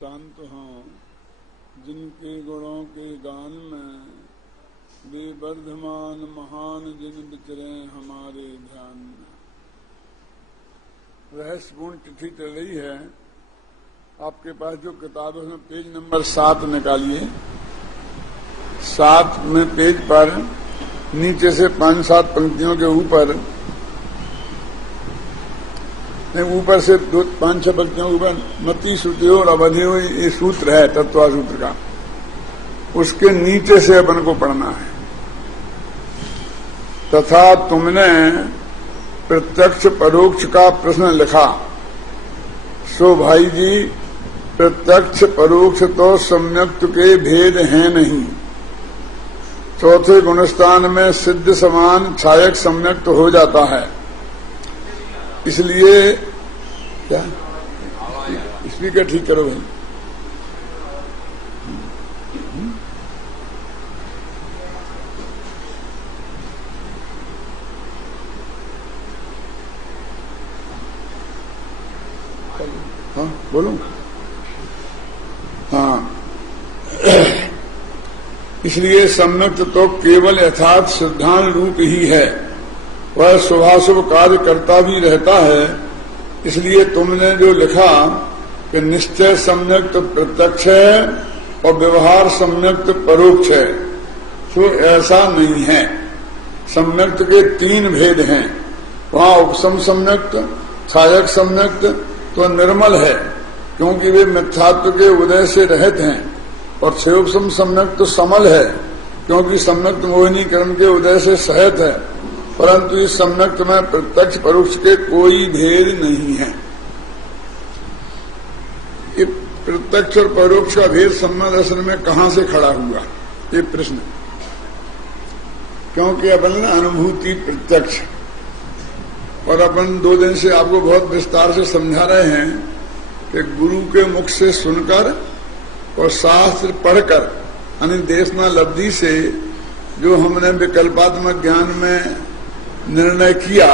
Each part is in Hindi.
शांत हों जिनके गुणों के गान में वे वर्धमान महान जिन विचरे हमारे ध्यान में। रहस्यपूर्ण चिट्ठी चल रही है। आपके पास जो किताब है उसमें पेज नंबर 7 निकालिए। 7 में पेज पर नीचे से 5-7 पंक्तियों के ऊपर ऊपर से 5-6 पंक्तियों के ऊपर मति श्रुतियों और अवधियों ये सूत्र है तत्वा सूत्र का, उसके नीचे से अपन को पढ़ना है। तथा तुमने प्रत्यक्ष परोक्ष का प्रश्न लिखा। सो भाई जी, प्रत्यक्ष परोक्ष तो सम्यक्त के भेद हैं नहीं। चौथे गुणस्थान में सिद्ध समान छायक सम्यक्त हो जाता है। इसलिए क्या स्पीकर ठीक करो भाई। हाँ बोलो। हाँ इसलिए सम्यक्त तो केवल यथार्थ सिद्धांत रूप ही है, वह शुभाशुभ कार्य करता भी रहता है। इसलिए तुमने जो लिखा कि निश्चय सम्यक्त प्रत्यक्ष है और व्यवहार सम्यक्त परोक्ष है, तो ऐसा नहीं है। सम्यक्त के 3 भेद हैं। वहां उपसम सम्यक्त, छायक सम्यक्त तो निर्मल है क्योंकि वे मिथ्यात्व के उदय से रहित हैं, और क्षयोपसम सम्यक्त तो समल है क्योंकि सम्यक्त मोहिनी कर्म के उदय से सहित है। परंतु इस सम्यक्त में प्रत्यक्ष परोक्ष के कोई भेद नहीं है। ये प्रत्यक्ष और परोक्ष का भेद सम्यक दर्शन में कहां से खड़ा हुआ, ये प्रश्न। क्योंकि अपन अनुभूति प्रत्यक्ष, और अपन 2 दिन से आपको बहुत विस्तार से समझा रहे हैं कि गुरु के मुख से सुनकर और शास्त्र पढ़कर अनिर्देशना लब्धि से जो हमने विकल्पात्मक ज्ञान में निर्णय किया,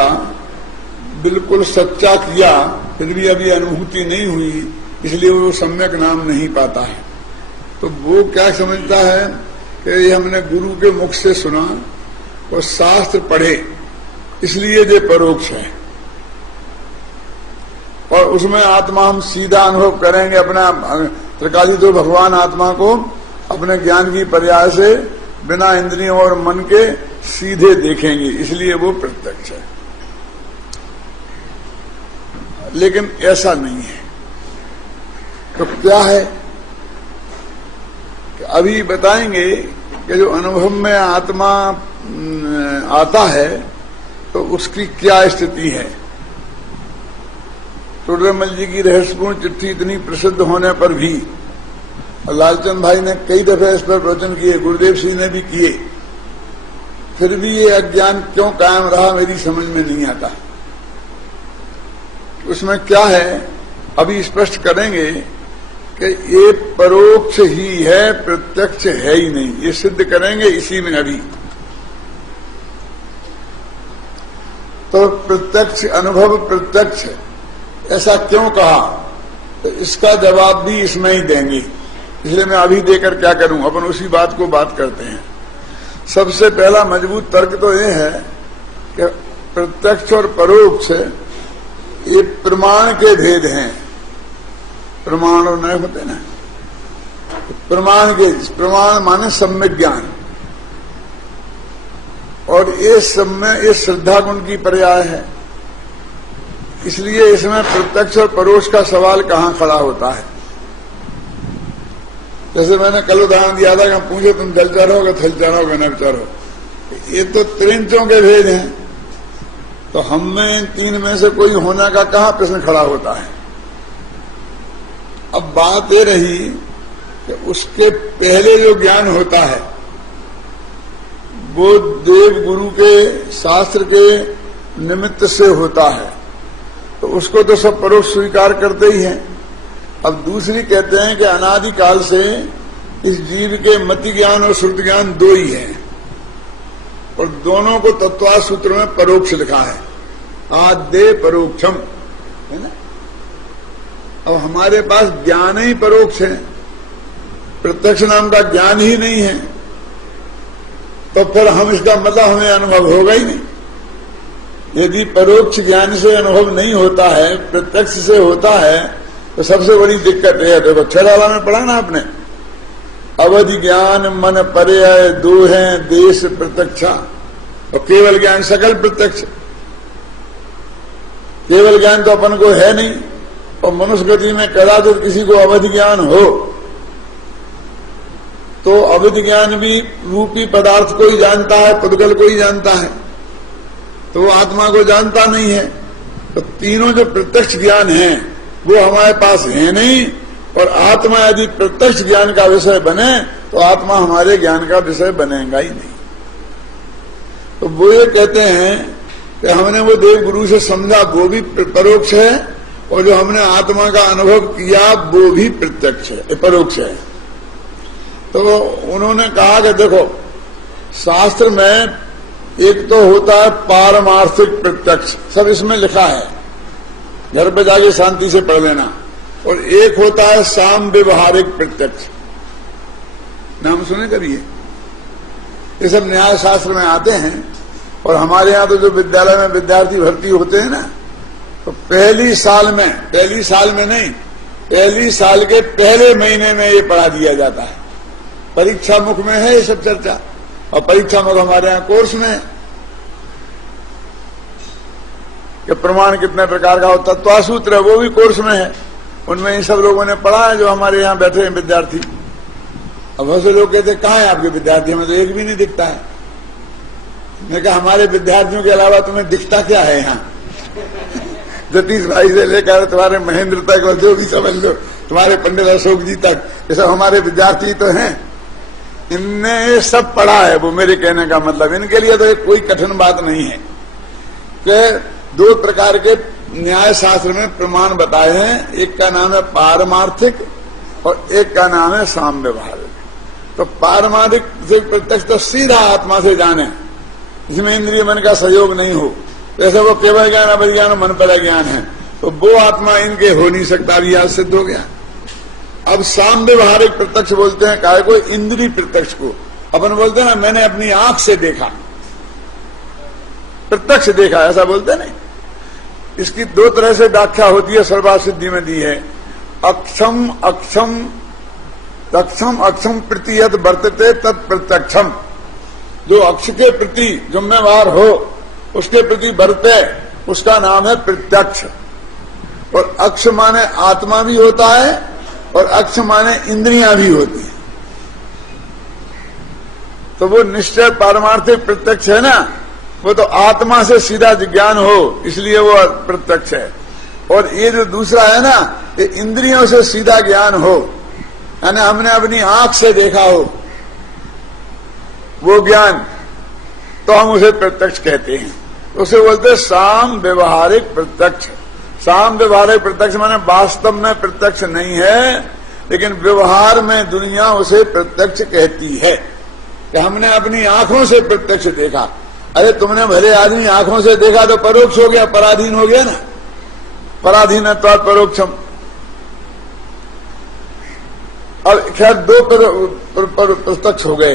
बिल्कुल सच्चा किया, फिर भी अभी अनुभूति नहीं हुई, इसलिए वो सम्यक नाम नहीं पाता है। तो वो क्या समझता है कि ये हमने गुरु के मुख से सुना और शास्त्र पढ़े, इसलिए ये परोक्ष है, और उसमें आत्मा हम सीधा अनुभव करेंगे। अपना त्रिकाली तो भगवान आत्मा को अपने ज्ञान की पर्याय से बिना इंद्रियों और मन के सीधे देखेंगे, इसलिए वो प्रत्यक्ष है। लेकिन ऐसा नहीं है। तो क्या है कि अभी बताएंगे कि जो अनुभव में आत्मा आता है तो उसकी क्या स्थिति है। टोडरमल जी की रहस्यपूर्ण चिट्ठी इतनी प्रसिद्ध होने पर भी, लालचंद भाई ने कई दफे इस पर प्रवचन किए, गुरुदेव सिंह ने भी किए, फिर भी ये अज्ञान क्यों कायम रहा मेरी समझ में नहीं आता। उसमें क्या है अभी स्पष्ट करेंगे कि ये परोक्ष ही है, प्रत्यक्ष है ही नहीं, ये सिद्ध करेंगे इसी में अभी। तो प्रत्यक्ष अनुभव प्रत्यक्ष ऐसा क्यों कहा, तो इसका जवाब भी इसमें ही देंगे। इसलिए मैं अभी देकर क्या करूं, अपन उसी बात को बात करते हैं। सबसे पहला मजबूत तर्क तो ये है कि प्रत्यक्ष और परोक्ष ये प्रमाण के भेद हैं। प्रमाण और नए होते ना, प्रमाण माने सम्यक ज्ञान, और ये सम्य श्रद्धा गुण की पर्याय है। इसलिए इसमें प्रत्यक्ष और परोक्ष का सवाल कहां खड़ा होता है। जैसे मैंने कल उदाहरण दिया था कि पूछे तुम जलचर हो कि थलचर हो कि नवचर हो, ये तो त्रिंचों के भेद हैं। तो हम में इन 3 में से कोई होने का कहां प्रश्न खड़ा होता है। अब बात ये रही कि उसके पहले जो ज्ञान होता है वो देव गुरु के शास्त्र के निमित्त से होता है, तो उसको तो सब परोक्ष स्वीकार करते ही हैं। अब दूसरी कहते हैं कि अनादिकाल से इस जीव के मति ज्ञान और श्रुति ज्ञान 2 ही हैं, और दोनों को तत्वा सूत्र में परोक्ष लिखा है। आद्य परोक्षम, है ना। अब हमारे पास ज्ञान ही परोक्ष है, प्रत्यक्ष नाम का ज्ञान ही नहीं है, तो फिर हम इसका मतलब हमें अनुभव होगा ही नहीं। यदि परोक्ष ज्ञान से अनुभव नहीं होता है, प्रत्यक्ष से होता है, तो सबसे बड़ी दिक्कत है। देखो छेराला में पढ़ा ना आपने, अवधि ज्ञान मन पर्याय दो है देश प्रत्यक्षा, और केवल ज्ञान सकल प्रत्यक्ष। केवल ज्ञान तो अपन को है नहीं, और मनुष्य गति में कदाचित किसी को अवधि ज्ञान हो, तो अवधि ज्ञान भी रूपी पदार्थ को ही जानता है, पुद्गल को ही जानता है, तो वो आत्मा को जानता नहीं है। तो तीनों जो प्रत्यक्ष ज्ञान है वो हमारे पास है नहीं, और आत्मा यदि प्रत्यक्ष ज्ञान का विषय बने तो आत्मा हमारे ज्ञान का विषय बनेगा ही नहीं। तो वो ये कहते हैं कि हमने वो देव गुरु से समझा वो भी परोक्ष है, और जो हमने आत्मा का अनुभव किया वो भी प्रत्यक्ष है, परोक्ष है। तो उन्होंने कहा कि देखो शास्त्र में एक तो होता है पारमार्थिक प्रत्यक्ष, सब इसमें लिखा है, घर पे जाके शांति से पढ़ लेना, और एक होता है साम व्यवहारिक प्रत्यक्ष। नाम सुने करिए, ये सब न्याय शास्त्र में आते हैं। और हमारे यहाँ तो जो विद्यालय में विद्यार्थी भर्ती होते हैं ना, तो पहली साल में नहीं, पहली साल के पहले महीने में ये पढ़ा दिया जाता है। परीक्षा मुख में है ये सब चर्चा, और परीक्षा मुख हमारे यहाँ कोर्स में है कि प्रमाण कितने प्रकार का होता, तत्वासूत्र है वो भी कोर्स में है, उनमें इन सब लोगों ने पढ़ा है जो हमारे यहाँ बैठे हैं विद्यार्थी। अब बहुत से लोग कहते हैं कहाँ है आपके विद्यार्थी, में तो एक भी नहीं दिखता है। मैंने कहा हमारे विद्यार्थियों के अलावा तुम्हें दिखता क्या है यहाँ? जतीश भाई से लेकर तुम्हारे महेंद्र तक, और जो भी समझ लो, तुम्हारे पंडित अशोक जी तक, ये सब हमारे विद्यार्थी तो हैं। इनने सब पढ़ा है, वो मेरे कहने का मतलब इनके लिए तो कोई कठिन बात नहीं है कि दो प्रकार के न्याय शास्त्र में प्रमाण बताए हैं, एक का नाम है पारमार्थिक और एक का नाम है साम व्यवहारिक। तो पारमार्थिक से प्रत्यक्ष तो सीधा आत्मा से जाने, जिसमें इंद्रिय मन का सहयोग नहीं हो, जैसे वो केवल ज्ञान अवधि ज्ञान मन पर ज्ञान है, तो वो आत्मा इनके हो नहीं सकता, अभी आज सिद्ध हो गया। अब साम व्यवहारिक प्रत्यक्ष बोलते हैं काय को? इंद्रिय प्रत्यक्ष को। अपन बोलते हैं ना मैंने अपनी आंख से देखा, प्रत्यक्ष देखा, ऐसा बोलते नहीं। इसकी दो तरह से व्याख्या होती है, सर्वा सिद्धि में दी है। अक्षम अक्षम अक्षम अक्षम प्रति यद वर्तते तत्प्रत्यक्षम, जो अक्ष के प्रति जिम्मेवार हो उसके प्रति बरते, उसका नाम है प्रत्यक्ष। और अक्ष माने आत्मा भी होता है और अक्ष माने इंद्रियां भी होती है। तो वो निश्चय पारमार्थिक प्रत्यक्ष है ना, वो तो आत्मा से सीधा ज्ञान हो, इसलिए वो प्रत्यक्ष है। और ये जो दूसरा है ना, ये इंद्रियों से सीधा ज्ञान हो, यानी हमने अपनी आंख से देखा हो वो ज्ञान, तो हम उसे प्रत्यक्ष कहते हैं। उसे बोलते हैं साम व्यवहारिक प्रत्यक्ष। साम व्यवहारिक प्रत्यक्ष माने वास्तव में प्रत्यक्ष नहीं है, लेकिन व्यवहार में दुनिया उसे प्रत्यक्ष कहती है कि हमने अपनी आंखों से प्रत्यक्ष देखा। अरे तुमने भले आदमी आंखों से देखा तो परोक्ष हो गया, पराधीन हो गया ना, पराधीन परोक्षम। अब खैर दो प्रत्यक्ष हो गए।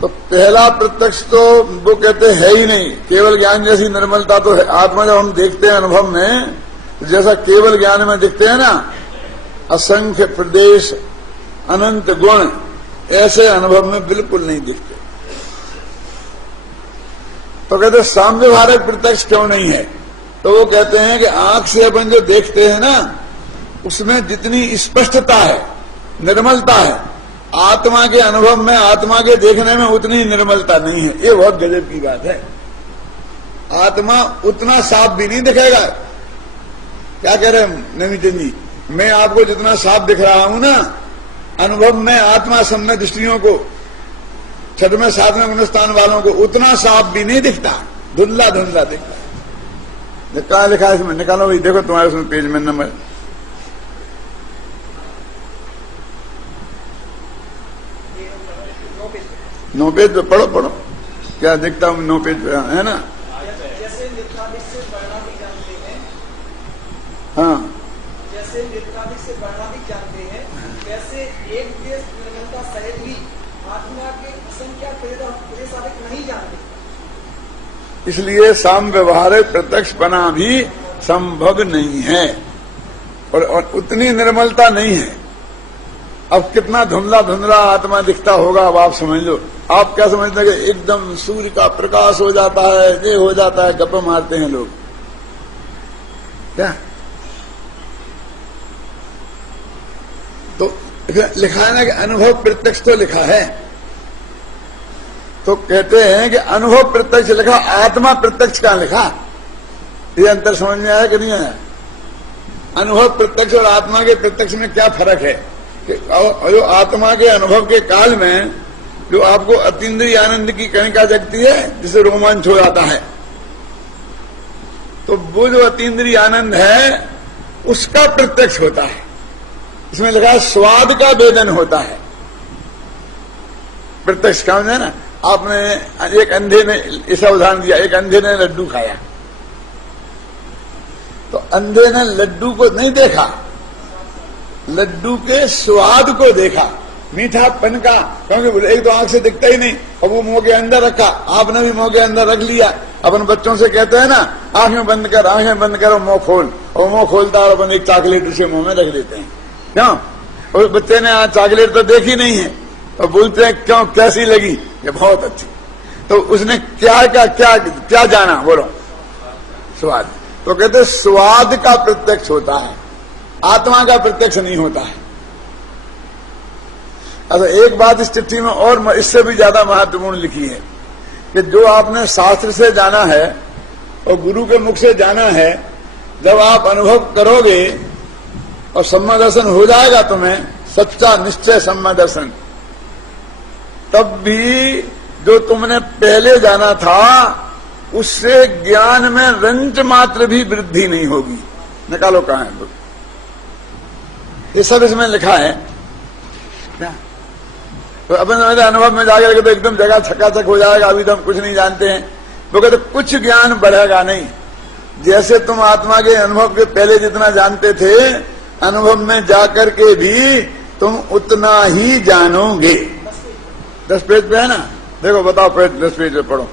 तो पहला प्रत्यक्ष तो वो कहते है ही नहीं, केवल ज्ञान जैसी निर्मलता तो है। आत्मा जब हम देखते हैं अनुभव में, जैसा केवल ज्ञान में दिखते हैं ना, असंख्य प्रदेश अनंत गुण, ऐसे अनुभव में बिल्कुल नहीं दिखते। तो कहते साम व्यवहारिक प्रत्यक्ष क्यों नहीं है? तो वो कहते हैं कि आंख से अपन जो देखते हैं ना, उसमें जितनी स्पष्टता है, निर्मलता है, आत्मा के अनुभव में, आत्मा के देखने में उतनी निर्मलता नहीं है। ये बहुत गजब की बात है। आत्मा उतना साफ भी नहीं दिखेगा। क्या कह रहे हैं नवीचंद जी? मैं आपको जितना साफ दिख रहा हूं ना, अनुभव में आत्मा सम्य दृष्टियों को, छठवें सातवें गुणस्थान वालों को उतना साफ भी नहीं दिखता, धुंधला धुंधला दिखता है। कहाँ लिखा है इसमें? निकालो भाई, देखो तुम्हारे उसमें पेज में नंबर 9 पेज पे पढ़ो पढ़ो, क्या दिखता हूं 9 पेज पे, है ना? जैसे मिथ्या निश्चित वर्णा भी जानते हैं, हाँ, जैसे जैसे नेत्रादि से वर्णादि जानते हैं, वैसे एक देश निर्मलता सहित भी आत्मा के असंख्या क्लेशादिक नहीं जानते। इसलिए साम व्यवहारिक प्रत्यक्ष बना भी संभव नहीं है और उतनी निर्मलता नहीं है। अब कितना धुंधला धुंधला आत्मा दिखता होगा, अब आप समझ लो। आप क्या समझते हैं कि एकदम सूर्य का प्रकाश हो जाता है, ये हो जाता है, गप्पे मारते हैं लोग क्या? तो लिखा है ना कि अनुभव प्रत्यक्ष तो लिखा है, तो कहते हैं कि अनुभव प्रत्यक्ष लिखा, आत्मा प्रत्यक्ष कहां लिखा? ये अंतर समझ में आया कि नहीं आया? अनुभव प्रत्यक्ष और आत्मा के प्रत्यक्ष में क्या फर्क है कि जो आत्मा के अनुभव के काल में जो आपको अतीन्द्रिय आनंद की कणिका जगती है, जिसे रोमांच हो जाता है, तो वो जो अतीन्द्रिय आनंद है उसका प्रत्यक्ष होता है। इसमें लिखा है स्वाद का वेदन होता है। प्रत्यक्ष क्या है ना, आपने एक अंधे ने ऐसा उदाहरण दिया, एक अंधे ने लड्डू खाया, तो अंधे ने लड्डू को नहीं देखा, लड्डू के स्वाद को देखा, मीठापन का, क्योंकि एक तो आंख से दिखता ही नहीं और वो मुंह के अंदर रखा, आपने भी मुंह के अंदर रख लिया। अपन बच्चों से कहते हैं ना, आंखें बंद कर, आंखें बंद करो, मुंह खोल, और मुंह खोलता और अपन एक चॉकलेट उसे मुंह में रख देते हैं। क्यों? और बच्चे ने आज चॉकलेट तो देखी नहीं है और बोलते हैं क्यों, कैसी लगी? ये बहुत अच्छी। तो उसने क्या क्या क्या क्या जाना, बोलो? स्वाद। तो कहते स्वाद का प्रत्यक्ष होता है, आत्मा का प्रत्यक्ष नहीं होता है। अच्छा, एक बात इस चिट्ठी में और इससे भी ज्यादा महत्वपूर्ण लिखी है कि जो आपने शास्त्र से जाना है और गुरु के मुख से जाना है, जब आप अनुभव करोगे और सम्मा दर्शन हो जाएगा तुम्हें, सच्चा निश्चय सम्मा दर्शन, तब भी जो तुमने पहले जाना था उससे ज्ञान में रंच मात्र भी वृद्धि नहीं होगी। निकालो कहां है? ये सब इसमें लिखा है क्या? तो अपन समझते अनुभव में जाकर तो एकदम जगह छकाछक हो जाएगा, अभी तो हम कुछ नहीं जानते हैं। तो कहते कुछ ज्ञान बढ़ेगा नहीं। जैसे तुम आत्मा के अनुभव के पहले जितना जानते थे, अनुभव में जाकर के भी तुम उतना ही जानोगे। 10 पेज पे है ना, देखो बताओ, 10 पेज पे पढ़ो।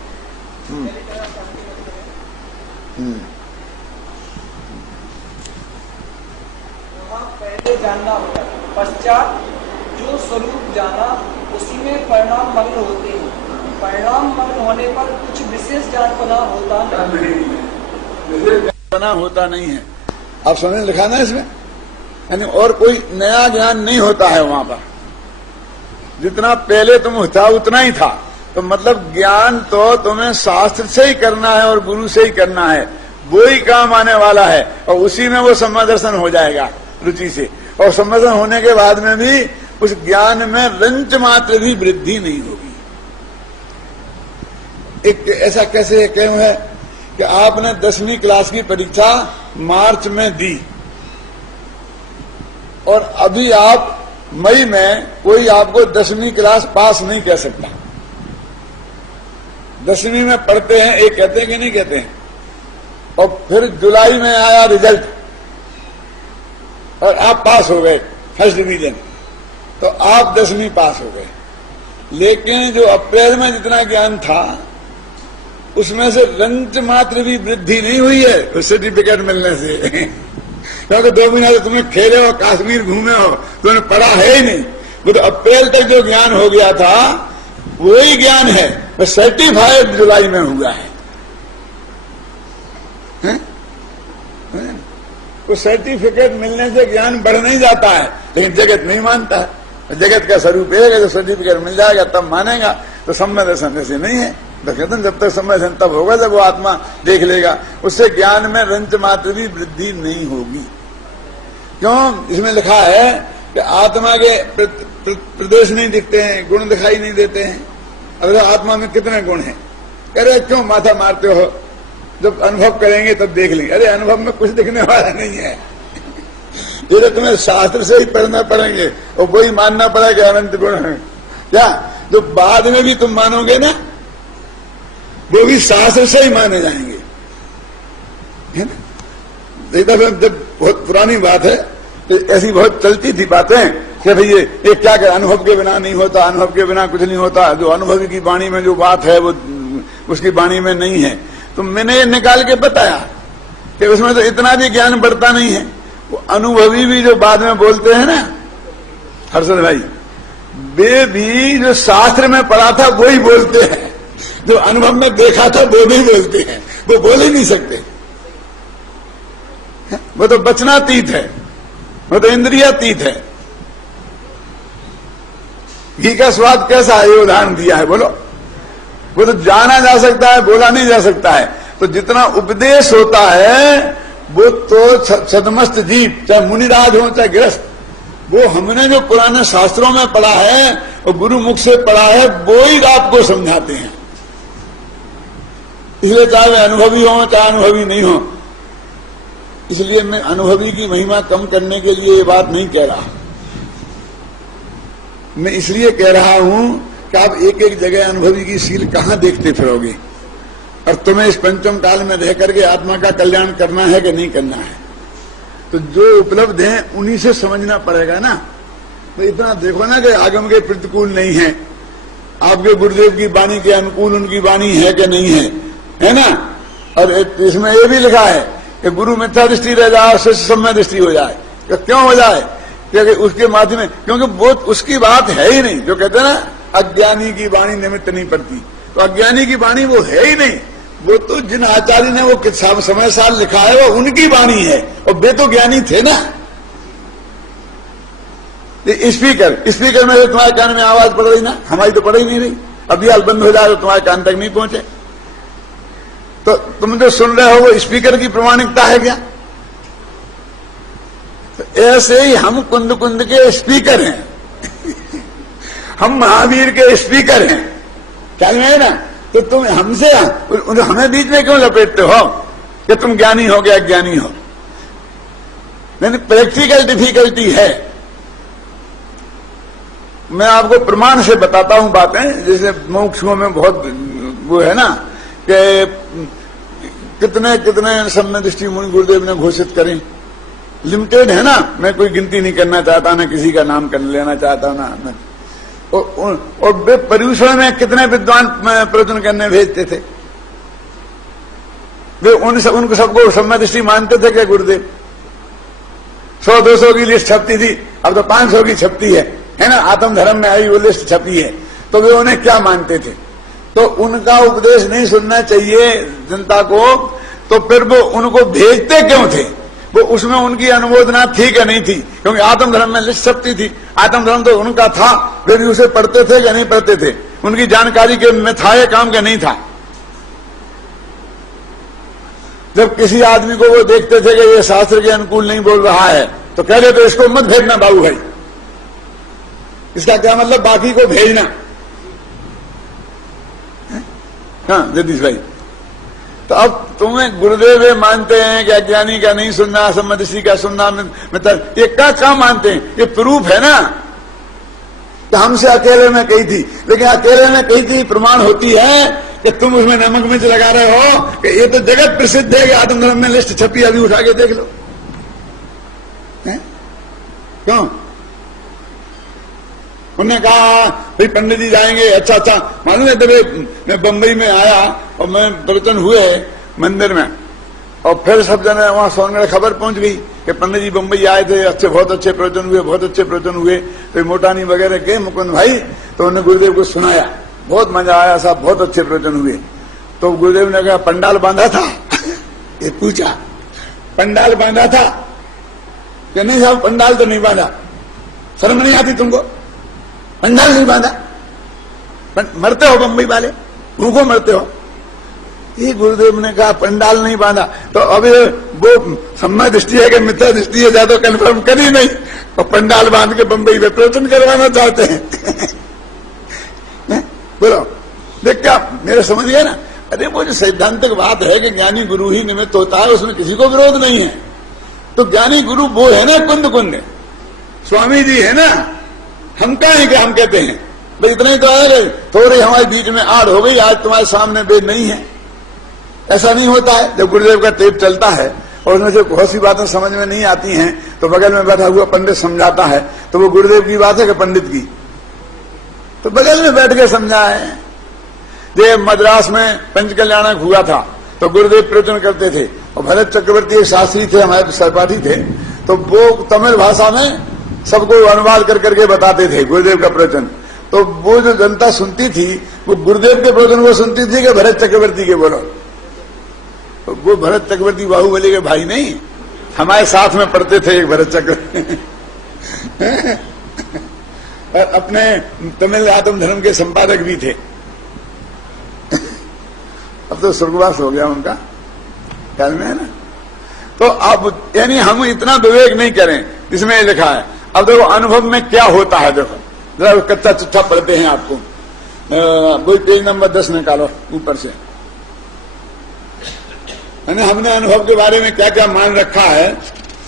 पहले जानना होता, पश्चात जो स्वरूप जाना उसी में परिणाम मग्न होते हैं। परिणाम मग्न होने पर कुछ विशेष जानपना होता नहीं है। आप समझ लिखा ना इसमें, यानी और कोई नया ज्ञान नहीं होता है वहां पर। जितना पहले तुम था उतना ही था। तो मतलब ज्ञान तो तुम्हें शास्त्र से ही करना है और गुरु से ही करना है, वो ही काम आने वाला है और उसी में वो सम्मा दर्शन हो जाएगा रुचि से। और सम्मा दर्शन होने के बाद में भी उस ज्ञान में रंच मात्र भी वृद्धि नहीं होगी। एक ऐसा कैसे क्यों है कि आपने 10वीं क्लास की परीक्षा मार्च में दी और अभी आप मई में, कोई आपको 10वीं क्लास पास नहीं कर सकता। 10वीं में पढ़ते हैं, एक कहते हैं कि नहीं कहते हैं, और फिर जुलाई में आया रिजल्ट और आप पास हो गए फर्स्ट डिवीजन, तो आप 10वीं पास हो गए। लेकिन जो अप्रैल में जितना ज्ञान था उसमें से रंच मात्र भी वृद्धि नहीं हुई है उस सर्टिफिकेट मिलने से। क्योंकि 2 महीना तो तुमने खेले हो, कश्मीर घूमे हो, तुमने पढ़ा है ही नहीं। वो तो अप्रैल तक जो ज्ञान हो गया था वही ज्ञान है, वो सर्टिफाइड जुलाई में हुआ है। तो सर्टिफिकेट मिलने से ज्ञान बढ़ नहीं जाता है, लेकिन जगत नहीं मानता है। जगत का स्वरूप एक है, जो सर्टिफिकेट मिल जाएगा तब मानेगा। तो सम्य दर्शन ऐसे नहीं है। जब तक सम्य दर्शन तब होगा जब वो आत्मा देख लेगा, उससे ज्ञान में रंच मात्र भी वृद्धि नहीं होगी। क्यों? इसमें लिखा है कि आत्मा के प्रदेश नहीं दिखते हैं, गुण दिखाई नहीं देते हैं। अगर आत्मा में कितने गुण हैं? कह रहे क्यों माथा मारते हो, जब अनुभव करेंगे तब देख लेंगे। अरे अनुभव में कुछ दिखने वाला नहीं है। ये तो तुम्हें शास्त्र से ही पढ़ना पड़ेंगे और वही मानना पड़ेगा अनंत गुण है। क्या जो बाद में भी तुम मानोगे ना, वो भी शास्त्र से ही माने जाएंगे, है ना? एक दफे जब बहुत पुरानी बात है, ऐसी बहुत चलती थी बातें कि भाई ये क्या कर, अनुभव के बिना नहीं होता, अनुभव के बिना कुछ नहीं होता, जो अनुभवी की वाणी में जो बात है वो उसकी वाणी में नहीं है। तो मैंने ये निकाल के बताया कि उसमें तो इतना भी ज्ञान बढ़ता नहीं है। वो अनुभवी भी जो बाद में बोलते हैं ना हर्षद भाई, वे भी जो शास्त्र में पढ़ा था वो ही बोलते हैं, जो अनुभव में देखा था वो नहीं बोलते हैं, वो बोल ही नहीं सकते। वो तो वचनातीत है, वो तो इंद्रियातीत है। घी का स्वाद कैसा है ये उदाहरण दिया है, बोलो। वो तो जाना जा सकता है, बोला नहीं जा सकता है। तो जितना उपदेश होता है वो तो सदमस्त जीव, चाहे मुनिराज हो चाहे गृहस्थ, वो हमने जो पुराने शास्त्रों में पढ़ा है और गुरु मुख से पढ़ा है वो ही आपको समझाते हैं। इसलिए चाहे वे अनुभवी हो चाहे अनुभवी नहीं हो, इसलिए मैं अनुभवी की महिमा कम करने के लिए ये बात नहीं कह रहा। मैं इसलिए कह रहा हूं कि आप एक एक जगह अनुभवी की सील कहां देखते फिरोगे, और तुम्हें इस पंचम काल में रह करके आत्मा का कल्याण करना है कि नहीं करना है। तो जो उपलब्ध है उन्हीं से समझना पड़ेगा ना। तो इतना देखो ना कि आगम के प्रतिकूल नहीं है, आपके गुरुदेव की वाणी के अनुकूल उनकी वाणी है कि नहीं है, है ना। और इसमें यह भी लिखा है कि गुरु मिथ्या दृष्टि रह जाए और शिष्य सम्य दृष्टि हो जाए। तो क्यों हो जाए? क्योंकि उसके माध्यम में, क्योंकि वो उसकी बात है ही नहीं। जो कहते हैं ना अज्ञानी की वाणी निमित्त नहीं पड़ती, तो अज्ञानी की वाणी वो है ही नहीं। वो तो जिन आचार्य ने वो समय साल लिखा है वो उनकी वाणी है, और वे तो ज्ञानी थे ना। स्पीकर में तुम्हारे कान में आवाज पड़ रही ना, हमारी तो पड़ ही नहीं रही। अभी हाल बंद हो जाए तो तुम्हारे कान तक नहीं पहुंचे। तो तुम जो सुन रहे हो वो स्पीकर की प्रमाणिकता है क्या? तो ऐसे ही हम कुंद कुंद के स्पीकर हैं हम महावीर के स्पीकर हैं, ख्याल में है ना। तो तुम हमसे हमें बीच में क्यों लपेटते हो कि तुम ज्ञानी हो गया अज्ञानी हो? नहीं, प्रैक्टिकल डिफिकल्टी है। मैं आपको प्रमाण से बताता हूं बातें, जैसे मोक्षों में बहुत वो है ना कि कितने कितने सम्य दृष्टि मुनि गुरुदेव ने घोषित करें। लिमिटेड है ना, मैं कोई गिनती नहीं करना चाहता, ना किसी का नाम कर लेना चाहता ना। और वे पर्यूषण में कितने विद्वान प्रवचन करने भेजते थे। वे उनको सबको सम्य दृष्टि मानते थे क्या गुरुदेव? 100-200 की लिस्ट छपती थी, अब तो 500 की छपती है ना। आत्म धर्म में आई वो लिस्ट छपी है। तो वे उन्हें क्या मानते थे? तो उनका उपदेश नहीं सुनना चाहिए जनता को, तो फिर वो उनको भेजते क्यों थे? वो उसमें उनकी अनुमोदना थी कि नहीं थी? क्योंकि आत्म धर्म में लिस्ट छपती थी, आत्म धर्म तो उनका था, वे भी उसे पढ़ते थे कि नहीं पढ़ते थे? उनकी जानकारी के में था ये काम का नहीं था? जब किसी आदमी को वो देखते थे कि ये शास्त्र के अनुकूल नहीं बोल रहा है तो कह देते इसको मत भेजना बाबू भाई। इसका क्या मतलब? बाकी को भेजना। हाँ जगदीश भाई, तो अब तुम्हें गुरुदेव ये मानते हैं कि अज्ञानी का नहीं सुनना, सम्मदृष्टि का सुनना, मतलब ये क्या मानते हैं? ये प्रूफ है ना कि हमसे अकेले में कही थी, लेकिन अकेले में कही थी प्रमाण होती है कि तुम उसमें नमक मिर्च लगा रहे हो कि ये तो जगत प्रसिद्ध है कि आत्मधर्म में लिस्ट छपी, अभी उठा के देख लो। क्यों? उन्होंने कहा भाई पंडित जी जाएंगे। अच्छा मालूम है, जब मैं बंबई में आया और मैं प्रवचन हुए मंदिर में, और फिर सब जने वहां सोनगढ़ खबर पहुंच गई कि पंडित जी बंबई आए थे, अच्छे बहुत अच्छे प्रवचन हुए, बहुत अच्छे प्रवचन हुए। तो मोटानी वगैरह गए मुकुंद भाई, तो उन्होंने गुरुदेव को सुनाया, बहुत मजा आया साहब, बहुत अच्छे प्रवचन हुए। तो गुरुदेव ने कहा पंडाल बांधा था? ये पूछा पंडाल बांधा था कि नहीं साहब? पंडाल तो नहीं बांधा। शर्म नहीं आती तुमको? पंडाल नहीं बांधा? मरते हो बंबई वाले, भूखों मरते हो। ये गुरुदेव ने कहा पंडाल नहीं बांधा। तो अभी वो सम्य दृष्टि है कि मिथ्या दृष्टि है, ज्यादा कंफर्म करी नहीं, और पंडाल बांध के बंबई में प्रवचन करवाना चाहते हैं। बोलो देख क्या मेरे समझ गया ना? अरे वो जो सैद्धांतिक बात है कि ज्ञानी गुरु ही निमित्त होता है, उसमें किसी को विरोध नहीं है। तो ज्ञानी गुरु वो है ना कुंद स्वामी जी है ना, हम कहें कि हम कहते हैं भाई इतना ही तो है, थोड़ी हमारे बीच में आड़ हो गई, आज तुम्हारे सामने वेद नहीं है। ऐसा नहीं होता है। जब गुरुदेव का टेप चलता है और उसमें से बहुत सी बातें समझ में नहीं आती हैं, तो बगल में बैठा हुआ पंडित समझाता है, तो वो गुरुदेव की बात है कि पंडित की? तो बगल में बैठ के समझाए। ये मद्रास में पंच कल्याणक हुआ था, तो गुरुदेव प्रवचन करते थे, और भरत चक्रवर्ती एक शास्त्री थे, हमारे सहपाठी थे, तो वो तमिल भाषा में सबको अनुवाद कर करके बताते थे गुरुदेव का प्रवचन। तो वो जो जनता सुनती थी, वो गुरुदेव के प्रवचन को सुनती थी कि भरत चक्रवर्ती के बोलो। तो वो भरत चक्रवर्ती बाहुबली के भाई नहीं, हमारे साथ में पढ़ते थे एक भरत चक्रवर्ती और अपने तमिल आत्म धर्म के संपादक भी थे। अब तो स्वर्गवास हो गया उनका, ख्याल में है ना। तो अब यानी हम इतना विवेक नहीं करें, इसमें लिखा है। अब देखो अनुभव में क्या होता है, देखो जरा कच्चा चिट्ठा पढ़ते हैं आपको। वही पेज नंबर 10 निकालो ऊपर से। यानी हमने अनुभव के बारे में क्या क्या मान रखा है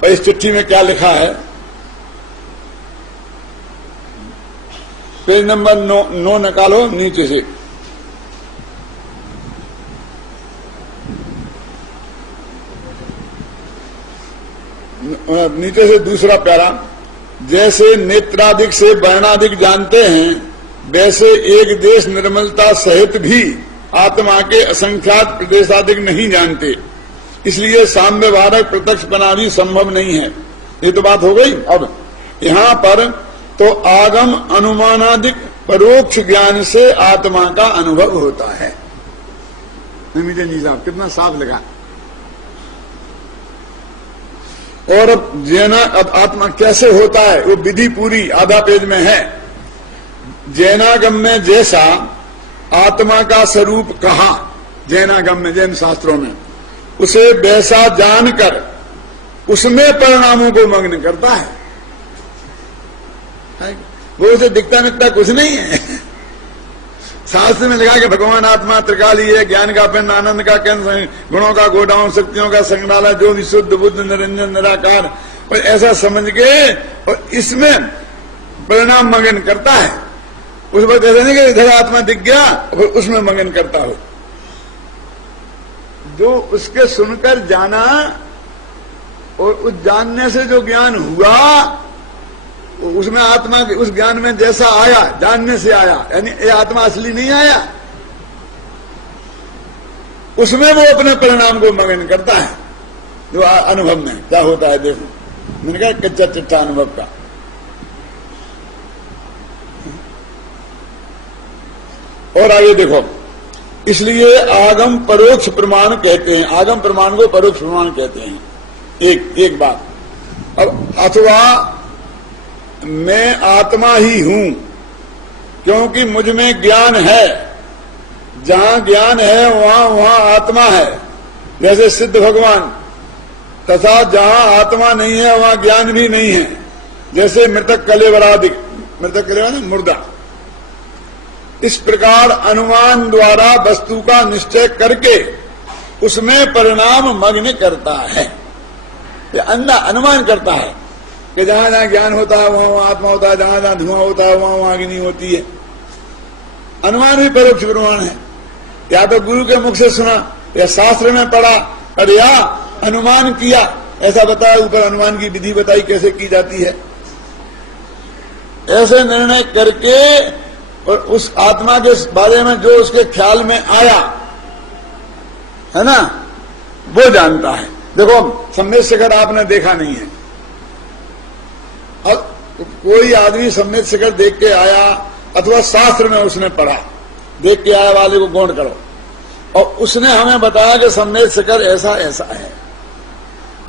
और इस चिट्ठी में क्या लिखा है। पेज नंबर 9 निकालो नीचे से। नीचे से दूसरा प्यारा। जैसे नेत्राधिक से वर्णाधिक जानते हैं, वैसे एक देश निर्मलता सहित भी आत्मा के असंख्यात प्रदेशाधिक नहीं जानते, इसलिए साम्यवारक प्रत्यक्ष बना भी संभव नहीं है। ये तो बात हो गई। अब यहाँ पर तो आगम अनुमानाधिक परोक्ष ज्ञान से आत्मा का अनुभव होता है। नीचे जी साहब कितना साफ लिखा। और अब जैना आत्मा कैसे होता है, वो विधि पूरी आधा पेज में है। जैनागम में जैसा आत्मा का स्वरूप कहा, जैनागम में जैन शास्त्रों में, उसे वैसा जानकर उसमें परिणामों को मग्न करता है। वो उसे दिखता मिखता कुछ नहीं है। शास्त्र में लिखा कि भगवान आत्मा त्रिकाली है, ज्ञान का पिंड, आनंद का केंद्र, गुणों का गोडाउन, शक्तियों का संग्रहालय, जो विशुद्ध बुद्ध निरंजन निराकार, और ऐसा समझ के और इसमें परिणाम मगन करता है। उस वक्त ऐसा नहीं कि इधर आत्मा दिख गया और उसमें मगन करता हो। जो उसके सुनकर जाना और उस जानने से जो ज्ञान हुआ, उसमें आत्मा के उस ज्ञान में जैसा आया, जानने से आया, यानी ये आत्मा असली नहीं आया, उसमें वो अपने परिणाम को मगन करता है। जो अनुभव में क्या होता है देखो, मैंने कहा कच्चा चिट्ठा अनुभव का। और आगे देखो, इसलिए आगम परोक्ष प्रमाण कहते हैं, आगम प्रमाण को परोक्ष प्रमाण कहते हैं। एक बात। अब अथवा मैं आत्मा ही हूं क्योंकि मुझ में ज्ञान है, जहां ज्ञान है वहां आत्मा है, जैसे सिद्ध भगवान, तथा जहां आत्मा नहीं है वहां ज्ञान भी नहीं है, जैसे मृतक कलेवरादिक, मृतक कलेवर मुर्दा। इस प्रकार अनुमान द्वारा वस्तु का निश्चय करके उसमें परिणाम मग्न करता है। ये अंधा अनुमान करता है कि जहां जहां ज्ञान होता है वहां आत्मा होता है, जहां जहां धुआं होता है वहां अग्नि होती है। अनुमान भी परोक्ष प्रमाण है। या तो गुरु के मुख से सुना, या शास्त्र में पढ़ा, और या अनुमान किया, ऐसा बताया, ऊपर अनुमान की विधि बताई कैसे की जाती है। ऐसे निर्णय करके और उस आत्मा के बारे में जो उसके ख्याल में आया है ना, वो जानता है। देखो सम्यक शिखर आपने देखा नहीं है। अब कोई आदमी सम्यक शिखर देख के आया, अथवा शास्त्र में उसने पढ़ा, देख के आया वाले को गौण करो, और उसने हमें बताया कि सम्यक शिखर ऐसा ऐसा है।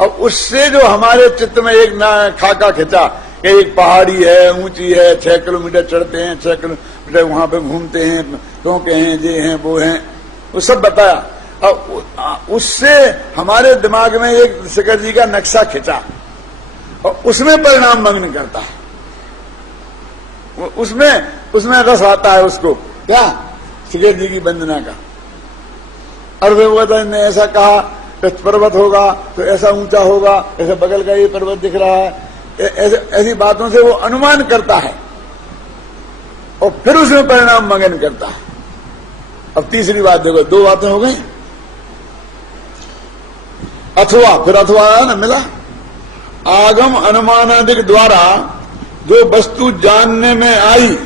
अब उससे जो हमारे चित्त में एक खाका खिंचा कि एक पहाड़ी है, ऊंची है, 6 किलोमीटर चढ़ते हैं, 6 किलोमीटर वहां पे घूमते हैं, टोंके हैं, ये हैं, वो हैं, वो सब बताया। अब उससे हमारे दिमाग में एक शिखर जी का नक्शा खिंचा और उसमें परिणाम मग्न करता है। उसमें रस आता है उसको, क्या शिखर जी की वंदना का। और वे वो ने ऐसा कहा कि पर्वत होगा तो ऐसा ऊंचा होगा, ऐसे बगल का ये पर्वत दिख रहा है, ऐसी बातों से वो अनुमान करता है और फिर उसमें परिणाम मगन करता है। अब तीसरी बात देखो, 2 बातें हो गई। अथवा, फिर अथवा आया ना, मिला। आगम अनुमानादिक द्वारा जो वस्तु जानने में आई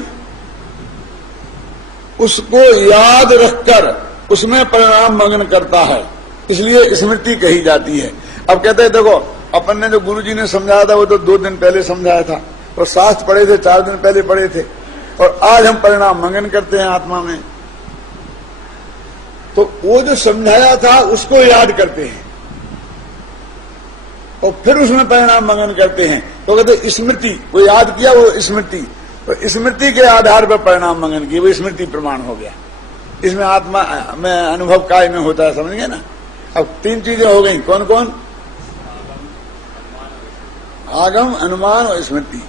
उसको याद रखकर उसमें परिणाम मग्न करता है, इसलिए स्मृति कही जाती है। अब कहते हैं देखो, अपन ने जो गुरुजी ने समझाया था वो तो 2 दिन पहले समझाया था, और शास्त्र पढ़े थे 4 दिन पहले पढ़े थे, और आज हम परिणाम मगन करते हैं आत्मा में। तो वो जो समझाया था उसको याद करते हैं और फिर उसमें परिणाम मगन करते हैं। तो कहते स्मृति, वो याद किया, वो स्मृति, तो स्मृति के आधार पर परिणाम मगन किए, वो स्मृति प्रमाण हो गया। इसमें आत्मा में अनुभव काय में होता है, समझ गए ना। अब 3 चीजें हो गई, कौन कौन? आगम, अनुमान और स्मृति।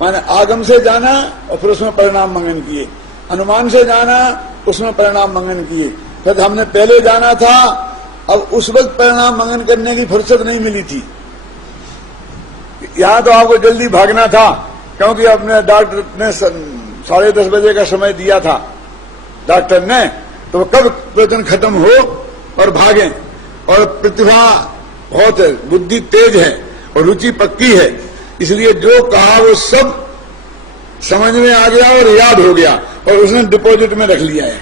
माने आगम से जाना और फिर उसमें परिणाम मंगन किए, अनुमान से जाना उसमें परिणाम मंगन किए, फिर हमने पहले जाना था, अब उस वक्त परिणाम मंगन करने की फुर्सत नहीं मिली थी। यहां तो आपको जल्दी भागना था, क्योंकि अपने डॉक्टर ने 10:30 बजे का समय दिया था डॉक्टर ने, तो कब प्रवचन खत्म हो और भागे। और प्रतिभा बहुत है, बुद्धि तेज है और रुचि पक्की है, इसलिए जो कहा वो सब समझ में आ गया और याद हो गया और उसने डिपॉजिट में रख लिया है।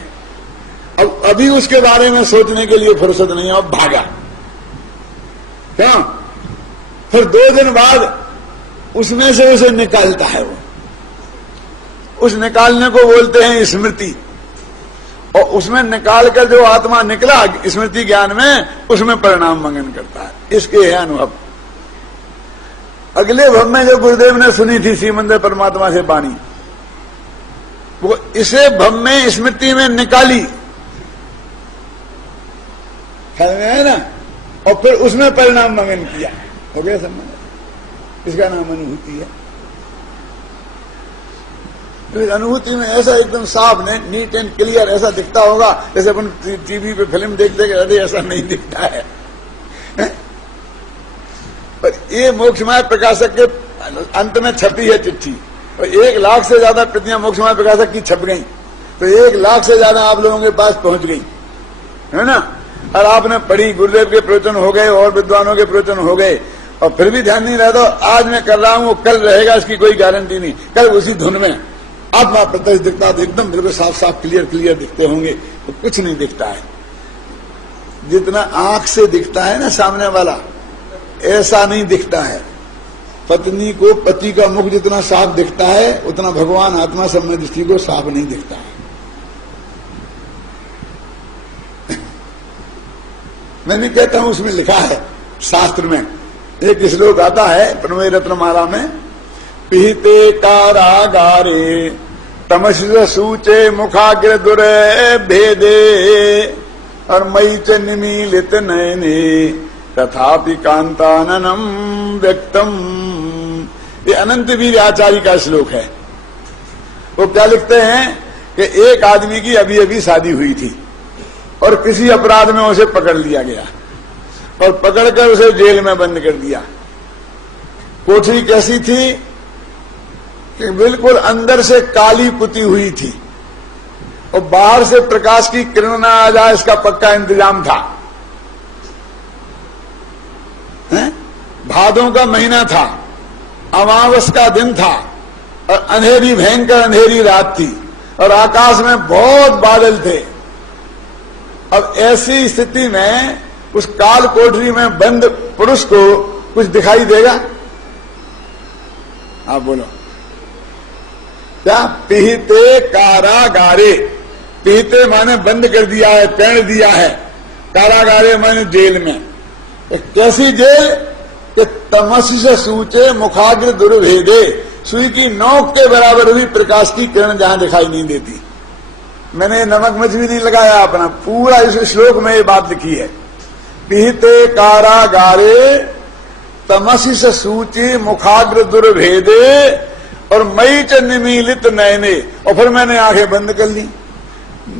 अब अभी उसके बारे में सोचने के लिए फुर्सत नहीं है, अब भागा। क्या? फिर 2 दिन बाद उसमें से उसे निकालता है, वो उस निकालने को बोलते हैं स्मृति। और उसमें निकालकर जो आत्मा निकला स्मृति ज्ञान में, उसमें परिणाम मंगन करता है। इसके है अनुभव। अगले भव में जो गुरुदेव ने सुनी थी श्रीमंदिर परमात्मा से वाणी, वो इसे भव में स्मृति में निकाली, ख्याल में है ना, और फिर उसमें परिणाम मंगन किया, हो गया संबंध। इसका नाम अनुभूति है। तो इस अनुभूति में ऐसा एकदम साफ नीट एंड क्लियर ऐसा दिखता होगा जैसे अपन टीवी पे फिल्म देखते अरे ऐसा नहीं दिखता है। पर ये मोक्षमाय प्रकाशक के अंत में छपी है चिट्ठी, और 1 लाख से ज्यादा प्रतियां मोक्षमाय प्रकाशक की छप गई, तो 1 लाख से ज्यादा आप लोगों के पास पहुंच गई, है ना। और आपने पढ़ी, गुरुदेव के प्रवचन हो गए और विद्वानों के प्रवचन हो गए, और फिर भी ध्यान नहीं रहता। आज मैं कर रहा हूं वो कल रहेगा, इसकी कोई गारंटी नहीं। कल उसी धुन में आत्मा प्रत्यक्ष दिखता तो एकदम बिल्कुल साफ साफ क्लियर दिखते होंगे, तो कुछ नहीं दिखता है। जितना आंख से दिखता है ना सामने वाला, ऐसा नहीं दिखता है। पत्नी को पति का मुख जितना साफ दिखता है, उतना भगवान आत्मा सम्य दृष्टि को साफ नहीं दिखता है। मैं भी कहता हूं, उसमें लिखा है शास्त्र में एक श्लोक आता है प्रणव रत्नमाला में, पिहिते कारागारे तमस सूचे मुखाग्र दुरे भेदे और मई च निमीलित नयने तथापि कांताननम व्यक्तम। ये अनंत वीर आचार्य का श्लोक है। वो क्या लिखते हैं कि एक आदमी की अभी अभी शादी हुई थी और किसी अपराध में उसे पकड़ लिया गया और पकड़कर उसे जेल में बंद कर दिया। कोठरी कैसी थी कि बिल्कुल अंदर से काली पुती हुई थी और बाहर से प्रकाश की किरण ना आ जाए इसका पक्का इंतजाम था। भादों का महीना था, अमावस का दिन था और अंधेरी, भयंकर अंधेरी रात थी और आकाश में बहुत बादल थे। अब ऐसी स्थिति में उस काल कोठरी में बंद पुरुष को कुछ दिखाई देगा? आप बोलो क्या? पिहिते कारागारे, पिहिते माने बंद कर दिया है, पेड़ दिया है, कारागारे माने जेल में। कैसी जेल कि तमस से सूचे मुखाग्र दुर्भेदे, सुई की नोक के बराबर भी प्रकाश की किरण जहां दिखाई नहीं देती। मैंने नमक मिर्च भी नहीं लगाया अपना, पूरा इस श्लोक में ये बात लिखी है। पिहिते कारागारे तमसी से सूची मुखाग्र दुर्भेदे और मई च निमीलित नयने, और फिर मैंने आंखें बंद कर ली।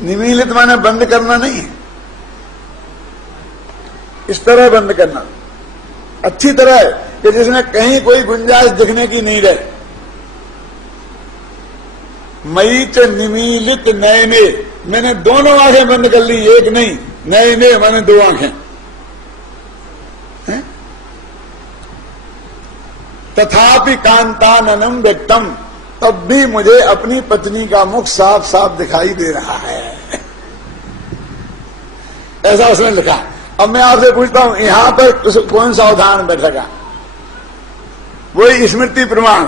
निमीलित माने बंद करना नहीं, इस तरह बंद करना, अच्छी तरह कि जिसमें कहीं कोई गुंजाइश दिखने की नहीं रहे। मई च निमीलित नयने, मैंने दोनों आंखें बंद कर ली, एक नहीं, नयने माने 2 आंखें। तथापि कांताननम व्यक्तम, तब भी मुझे अपनी पत्नी का मुख साफ साफ दिखाई दे रहा है। ऐसा उसने लिखा। अब मैं आपसे पूछता हूं, यहां पर कौन सा उदाहरण बैठेगा? वही स्मृति प्रमाण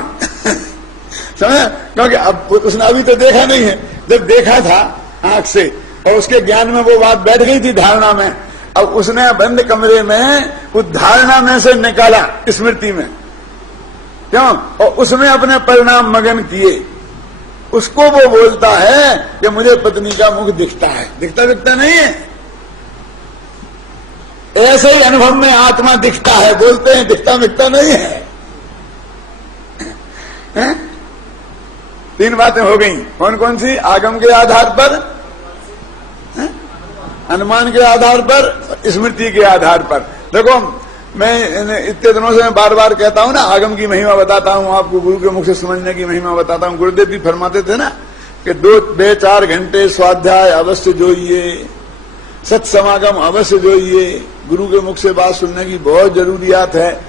समझे? क्योंकि अब उसने अभी तो देखा नहीं है, जब देखा था आंख से और उसके ज्ञान में वो बात बैठ गई थी धारणा में, अब उसने बंद कमरे में उस धारणा में से निकाला स्मृति में, क्यों? और उसमें अपने परिणाम मगन किए। उसको वो बोलता है कि मुझे पत्नी का मुख दिखता है। दिखता दिखता नहीं है, ऐसे ही अनुभव में आत्मा दिखता है, बोलते हैं दिखता दिखता नहीं है। तीन बातें हो गई। कौन कौन सी? आगम के आधार पर, अनुमान के आधार पर, स्मृति के आधार पर। देखो, मैं इतने दिनों से मैं बार बार कहता हूं ना, आगम की महिमा बताता हूं आपको, गुरु के मुख से समझने की महिमा बताता हूं। गुरुदेव भी फरमाते थे ना कि 2-4 घंटे स्वाध्याय अवश्य जोइए, सत्समागम अवश्य जोइए। गुरु के मुख से बात सुनने की बहुत जरूरियात है।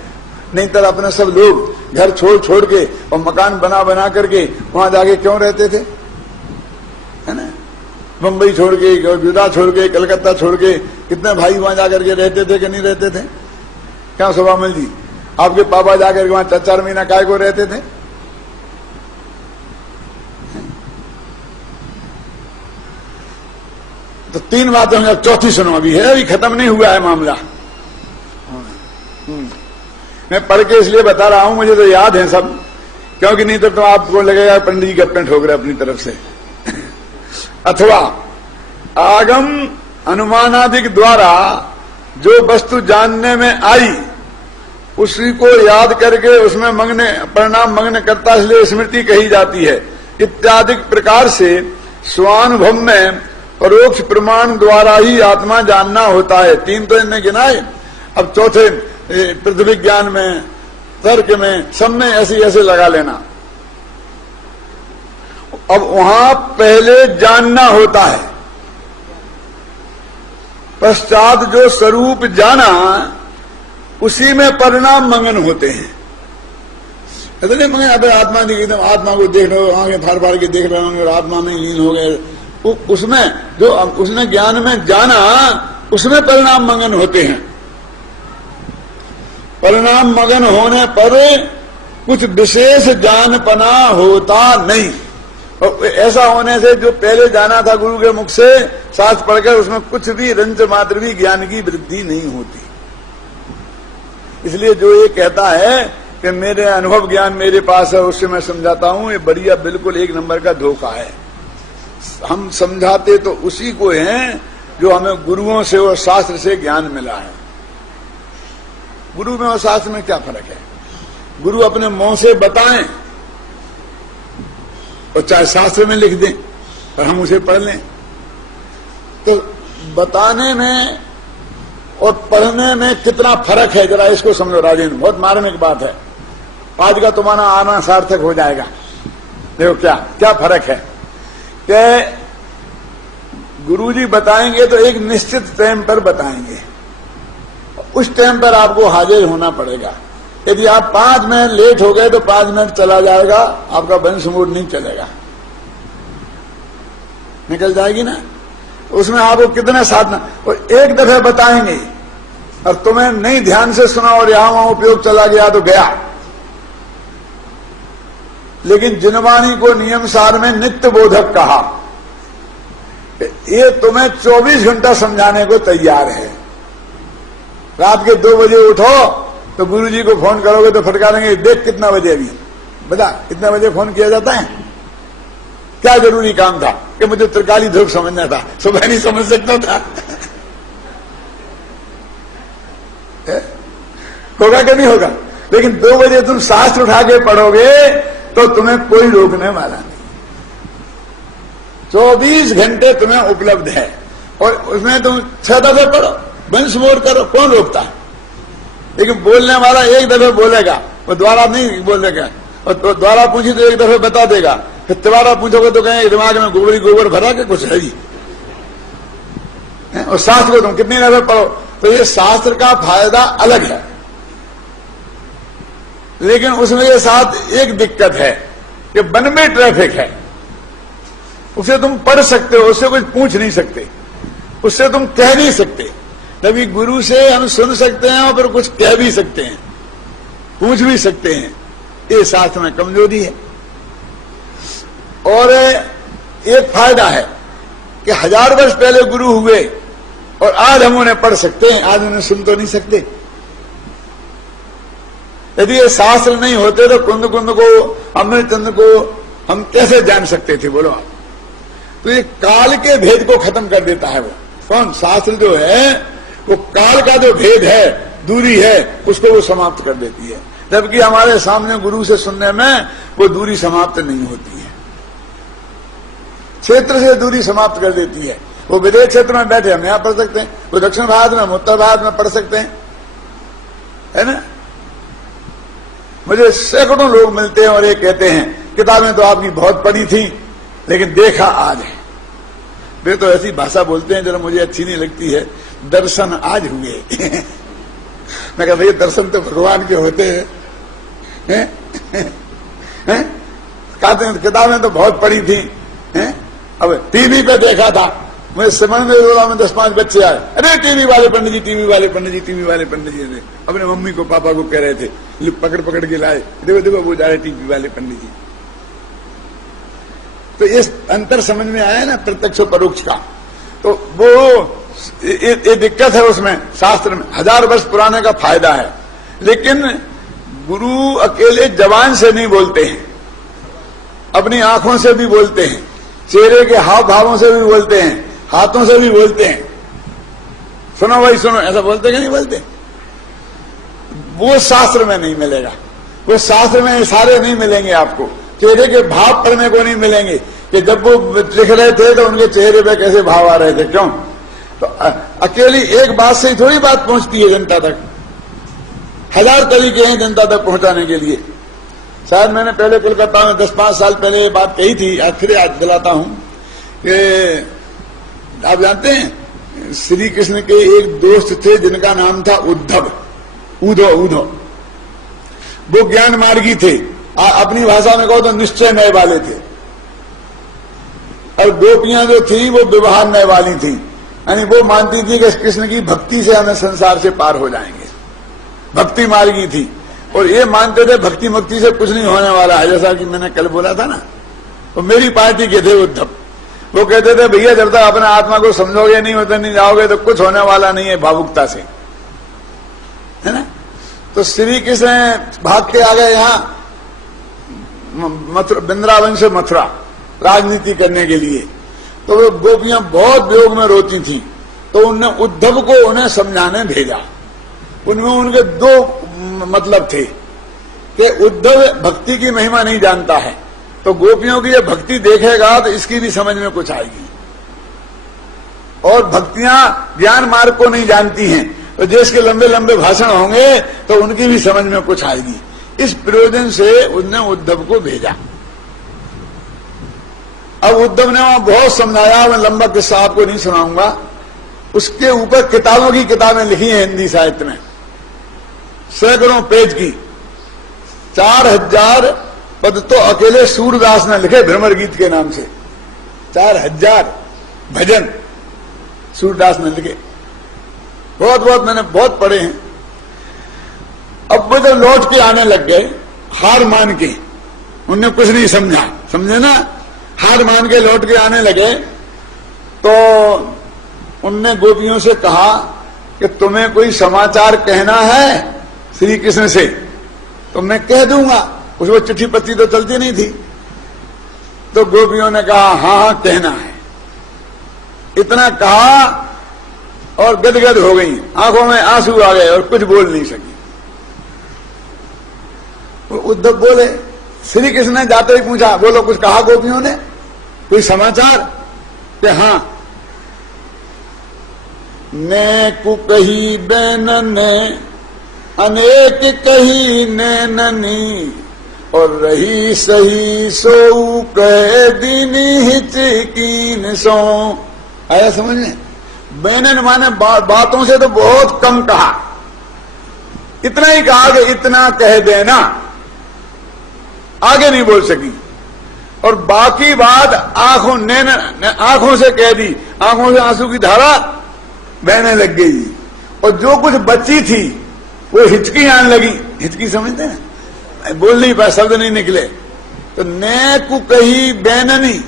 नहीं तो अपने सब लोग घर छोड़ के और मकान बना करके वहां जाके क्यों रहते थे, है ना? मुंबई छोड़ के, गुजरात छोड़ के, कलकत्ता छोड़ के, कितने भाई वहां जाकर के रहते थे कि नहीं रहते थे? क्या शोभामल जी, आपके पापा जाकर के वहां 4 महीना काय को रहते थे? तो 3 बातें होंगी, चौथी सुनो, अभी है, अभी खत्म नहीं हुआ है मामला। मैं पढ़ के इसलिए बता रहा हूं, मुझे तो याद है सब, क्योंकि नहीं तो आपको लगेगा पंडित जी गप्पे ठोक रहे अपनी तरफ से। अथवा आगम अनुमानादिक द्वारा जो वस्तु जानने में आई उसी को याद करके उसमें मग्न परिणाम मग्न करता, इसलिए स्मृति कही जाती है। इत्यादि प्रकार से स्वानुभव में परोक्ष प्रमाण द्वारा ही आत्मा जानना होता है। 3 तो इनने गिनाए, अब चौथे पृथ्वी ज्ञान में, तर्क में, सब में ऐसे लगा लेना। अब वहां पहले जानना होता है, पश्चात जो स्वरूप जाना उसी में परिणाम मगन होते हैं। इतने मगन, अब आत्मा एकदम आत्मा को देख रहे हो, आंखें फाड़ के देख रहे होंगे और आत्मा में लीन हो गए, उसमें जो उसने ज्ञान में जाना उसमें परिणाम मगन होते हैं। परिणाम मगन होने पर कुछ विशेष जानपना होता नहीं, और ऐसा होने से जो पहले जाना था गुरु के मुख से शास्त्र पढ़कर, उसमें कुछ भी रंच मात्र भी ज्ञान की वृद्धि नहीं होती। इसलिए जो ये कहता है कि मेरे अनुभव ज्ञान मेरे पास है, उससे मैं समझाता हूं, ये बढ़िया बिल्कुल 1 नंबर का धोखा है। हम समझाते तो उसी को हैं जो हमें गुरुओं से और शास्त्र से ज्ञान मिला है। गुरु में और शास्त्र में क्या फर्क है? गुरु अपने मुंह से बताएं और चाहे शास्त्र में लिख दें और हम उसे पढ़ लें, तो बताने में और पढ़ने में कितना फर्क है, जरा इसको समझो राजेंद्र। बहुत मार्मिक बात है, आज का तुम्हारा आना सार्थक हो जाएगा। देखो क्या फर्क है कि गुरुजी बताएंगे तो एक निश्चित टाइम पर बताएंगे, उस टाइम पर आपको हाजिर होना पड़ेगा। यदि आप 5 मिनट लेट हो गए तो 5 मिनट चला जाएगा, आपका वंश मूड नहीं चलेगा, निकल जाएगी ना। उसमें आपको कितने साधना, और एक दफे बताएंगे और तुम्हें नहीं ध्यान से सुना और यहां वहां उपयोग चला गया तो गया। लेकिन जिनवाणी को नियम सार में नित्य बोधक कहा, ये तुम्हें 24 घंटा समझाने को तैयार है। रात के 2 बजे उठो तो गुरुजी को फोन करोगे तो फटकारेंगे, देख कितना बजे, अभी बता कितने बजे फोन किया जाता है, क्या जरूरी काम था कि मुझे त्रिकाली ध्रुव समझना था, सुबह नहीं समझ सकता था। होगा कि नहीं होगा? लेकिन 2 बजे तुम शास्त्र उठा के पढ़ोगे तो तुम्हें कोई रोकने वाला नहीं। 24 घंटे तुम्हें उपलब्ध है और उसमें तुम 6 दफे पढ़ो, वंश मोर करो, कौन रोकता है? लेकिन बोलने वाला एक दफे बोलेगा, वो द्वारा नहीं बोलेगा, और द्वारा पूछी तो एक दफे बता देगा, फिर दोबारा पूछोगे तो कहेंगे दिमाग में गोबर भरा के कुछ है ही। और शास्त्र को तुम कितने दफे पढ़ो, तो ये शास्त्र का फायदा अलग है। लेकिन उसमें ये साथ एक दिक्कत है कि वन में ट्रैफिक है। उसे तुम पढ़ सकते हो, उससे कुछ पूछ नहीं सकते, उससे तुम कह नहीं सकते। तभी गुरु से हम सुन सकते हैं और फिर कुछ कह भी सकते हैं, पूछ भी सकते हैं। ये शास्त्र में कमजोरी है। और एक फायदा है कि 1000 वर्ष पहले गुरु हुए और आज हम उन्हें पढ़ सकते हैं, आज उन्हें सुन तो नहीं सकते। यदि ये शास्त्र नहीं होते तो कुंद कुंद को, अमृतचंद को हम कैसे जान सकते थे, बोलो आप। तो ये काल के भेद को खत्म कर देता है। वो कौन? शास्त्र जो है वो काल का जो भेद है, दूरी है, उसको वो समाप्त कर देती है। जबकि हमारे सामने गुरु से सुनने में वो दूरी समाप्त नहीं होती है, क्षेत्र से दूरी समाप्त कर देती है। वो विदेश क्षेत्र में बैठे हम यहां पढ़ सकते हैं, वो दक्षिण भारत में, उत्तर भारत में पढ़ सकते हैं, है ना। मुझे सैकड़ों लोग मिलते हैं और ये कहते हैं किताबें तो आपकी बहुत पढ़ी थी लेकिन देखा आज है। वे तो ऐसी भाषा बोलते हैं जरा मुझे अच्छी नहीं लगती है, दर्शन आज हुए। मैं कहता भैया दर्शन तो भगवान के होते हैं, कहते हैं किताबें तो बहुत पढ़ी थी, अब टीवी पे देखा था। मुझे समझ में बोला, में 10-5 बच्चे आए, अरे टीवी वाले पंडित जी, टीवी वाले पंडित जी, टीवी वाले पंडित जी। अपने मम्मी को पापा को कह रहे थे, पकड़ पकड़ के लाए, देखो देखो वो जा रहे टीवी वाले पंडित जी। तो इस अंतर समझ में आया ना, प्रत्यक्ष और परोक्ष का। तो वो ये दिक्कत है उसमें, शास्त्र में 1000 वर्ष पुराने का फायदा है। लेकिन गुरु अकेले जबान से नहीं बोलते हैं, अपनी आंखों से भी बोलते हैं, चेहरे के हाव भावों से भी बोलते हैं, हाथों से भी बोलते हैं। सुनो भाई सुनो, ऐसा बोलते कि नहीं बोलते? वो शास्त्र में नहीं मिलेगा, वो शास्त्र में इशारे नहीं मिलेंगे आपको, चेहरे के भाव पढ़ने को नहीं मिलेंगे कि जब वो लिख रहे थे तो उनके चेहरे पे कैसे भाव आ रहे थे, क्यों? तो अकेली एक बात से ही थोड़ी बात पहुंचती है जनता तक, 1000 तरीके हैं जनता तक पहुंचाने के लिए। शायद मैंने पहले कोलकाता में 10-5 साल पहले ये बात कही थी, आज फिर याद दिलाता हूं कि आप जानते हैं श्री कृष्ण के एक दोस्त थे जिनका नाम था उद्धव, उद्धव। वो ज्ञान मार्गी थे, अपनी भाषा में कहो तो निश्चय नए वाले थे। और गोपियां जो थी वो व्यवहार नए वाली थी, यानी वो मानती थी कि कृष्ण की भक्ति से हमें संसार से पार हो जाएंगे, भक्ति मार्गी थी। और ये मानते थे भक्ति मुक्ति से कुछ नहीं होने वाला है, जैसा कि मैंने कल बोला था ना। तो मेरी पार्टी के थे उद्धव, वो कहते थे भैया जब तक अपने आत्मा को समझोगे नहीं, उधर नहीं जाओगे तो कुछ होने वाला नहीं है भावुकता से, है ना। तो श्री कृष्ण भाग के आ गए यहाँ वृंदावन से मथुरा राजनीति करने के लिए। तो वो गोपियां बहुत वियोग में रोती थी, तो उनने उद्धव को उन्हें समझाने भेजा। उनमें उनके 2 मतलब थे कि उद्धव भक्ति की महिमा नहीं जानता है, तो गोपियों की ये भक्ति देखेगा तो इसकी भी समझ में कुछ आएगी। और भक्तियां ज्ञान मार्ग को नहीं जानती हैं, तो जिसके लंबे लंबे भाषण होंगे तो उनकी भी समझ में कुछ आएगी। इस प्रयोजन से उसने उद्धव को भेजा। अब उद्धव ने वहां बहुत समझाया, मैं लंबा किस्सा आपको नहीं सुनाऊंगा। उसके ऊपर किताबों की किताबें लिखी हैं हिंदी साहित्य में, सैकड़ों पेज की। 4000 पद तो अकेले सूरदास ने लिखे भ्रमर गीत के नाम से, 4000 भजन सूरदास ने लिखे। बहुत मैंने बहुत पढ़े हैं। अब वो जब लौट के आने लग गए, हार मान के, उनने कुछ नहीं समझा, समझे ना, हार मान के लौट के आने लगे, तो उनने गोपियों से कहा कि तुम्हें कोई समाचार कहना है श्री कृष्ण से तो मैं कह दूंगा। उसको चिट्ठी पत्री तो चलती नहीं थी। तो गोपियों ने कहा हाँ कहना है। इतना कहा और गदगद हो गई, आंखों में आंसू आ गए और कुछ बोल नहीं सकी। उद्धव बोले, श्री कृष्ण ने जाते ही पूछा, बोलो कुछ कहा गोपियों ने, कोई समाचार? कि हाँ, ने कु कही बैनने अनेक कही नैननी और रही सही सो कह दीनी हिचकीन सो। आया समझने? बैनन माने बातों से तो बहुत कम कहा, इतना ही कहा कि इतना कह देना आगे नहीं बोल सकी। और बाकी बात आंखों से कह दी, आंखों से आंसू की धारा बहने लग गई। और जो कुछ बची थी वो हिचकी आने लगी। हिचकी समझते हैं, बोल नहीं पाए, शब्द नहीं निकले। तो नेकु कही बैननी,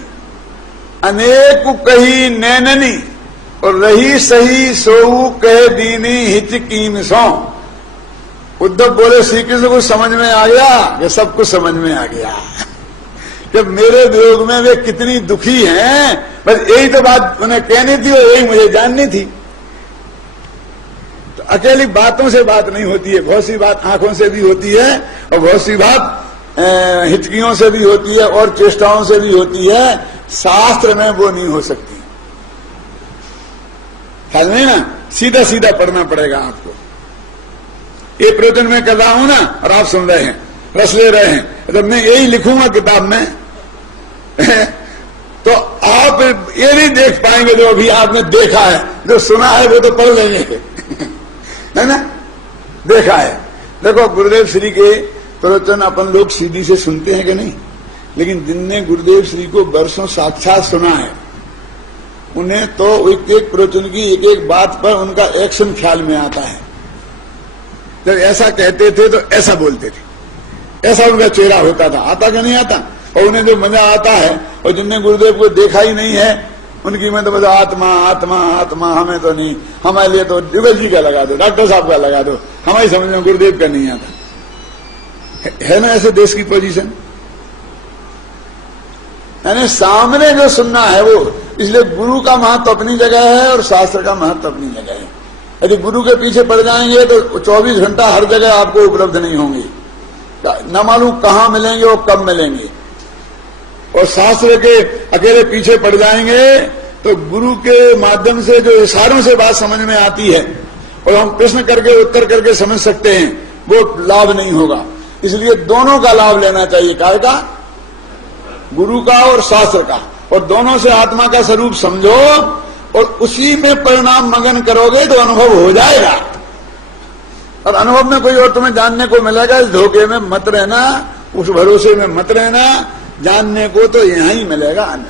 अनेक कही नैननी, और रही सही सोऊ कह दीनी हिचकी में सौ। उद्धव बोले श्री कृष्ण को समझ में आ गया कि सब कुछ समझ में आ गया कि मेरे वियोग में वे कितनी दुखी हैं। बस यही तो बात उन्हें कहनी थी और यही मुझे जाननी थी। तो अकेली बातों से बात नहीं होती है, बहुत सी बात आंखों से भी होती है और बहुत सी बात हिचकियों से भी होती है और चेष्टाओं से भी होती है। शास्त्र में वो नहीं हो सकती। ख्याल नहीं ना, सीधा सीधा पढ़ना पड़ेगा आपको। ये प्रवचन मैं कर रहा हूं ना और आप सुन रहे हैं, रस ले रहे हैं। तो मैं यही लिखूंगा किताब में तो आप ये नहीं देख पाएंगे जो अभी आपने देखा है। जो सुना है वो तो पढ़ लेंगे है ना, देखा है। देखो गुरुदेव श्री के प्रवचन अपन लोग सीधी से सुनते हैं कि नहीं, लेकिन जिनने गुरुदेव श्री को वर्षों साक्षात सुना है उन्हें तो एक एक प्रवचन की एक एक बात पर उनका एक्शन ख्याल में आता है। जब ऐसा कहते थे तो ऐसा बोलते थे, ऐसा उनका चेहरा होता था। आता कि नहीं आता? और उन्हें जो मजा आता है, और जिनने गुरुदेव को देखा ही नहीं है उनकी में तो मजा आत्मा आत्मा आत्मा, हमें तो नहीं, हमारे लिए तो जुगल जी का लगा दो, डॉक्टर साहब का लगा दो, हमारी समझ में गुरुदेव का नहीं आता है ना। ऐसे देश की पोजीशन, यानी सामने जो सुनना है वो। इसलिए गुरु का महत्व अपनी जगह है और शास्त्र का महत्व अपनी जगह है। यदि गुरु के पीछे पड़ जाएंगे तो 24 घंटा हर जगह आपको उपलब्ध नहीं होंगे, न मालूम कहां मिलेंगे और कब मिलेंगे। और शास्त्र के अकेले पीछे पड़ जाएंगे तो गुरु के माध्यम से जो इशारों से बात समझ में आती है और हम प्रश्न करके उत्तर करके समझ सकते हैं, वो लाभ नहीं होगा। इसलिए दोनों का लाभ लेना चाहिए, काय का? गुरु का और शास्त्र का। और दोनों से आत्मा का स्वरूप समझो और उसी में परिणाम मगन करोगे तो अनुभव हो जाएगा। और अनुभव में कोई और तुम्हें जानने को मिलेगा। इस धोखे में मत रहना, उस भरोसे में मत रहना। जानने को तो यहां ही मिलेगा।